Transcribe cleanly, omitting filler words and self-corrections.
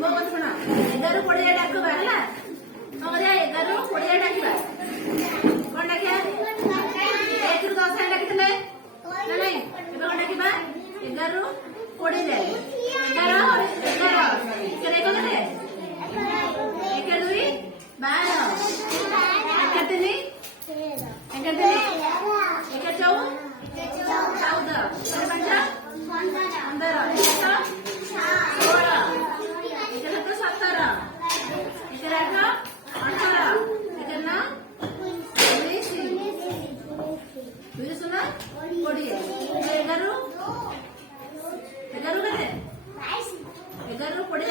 ମୋ କଥା ଶୁଣ 11 କୋଡ଼ିଏ ଡାକିବା ହେଲା କଣ କରିବା 11 କୋଡ଼ିଏ ଡାକିବା କଣ ଡାକିବା 1 ରୁ 10 ଯାଏଁ ଡାକିଥିଲେ ନା ନାଇଁ ଏବେ କଣ ଡାକିବା 11 ରୁ 20 ଯାଏଁ 11 କେତେ କଲେ 1 2 12 1 3 1 4 14 11 11 11 कोड़े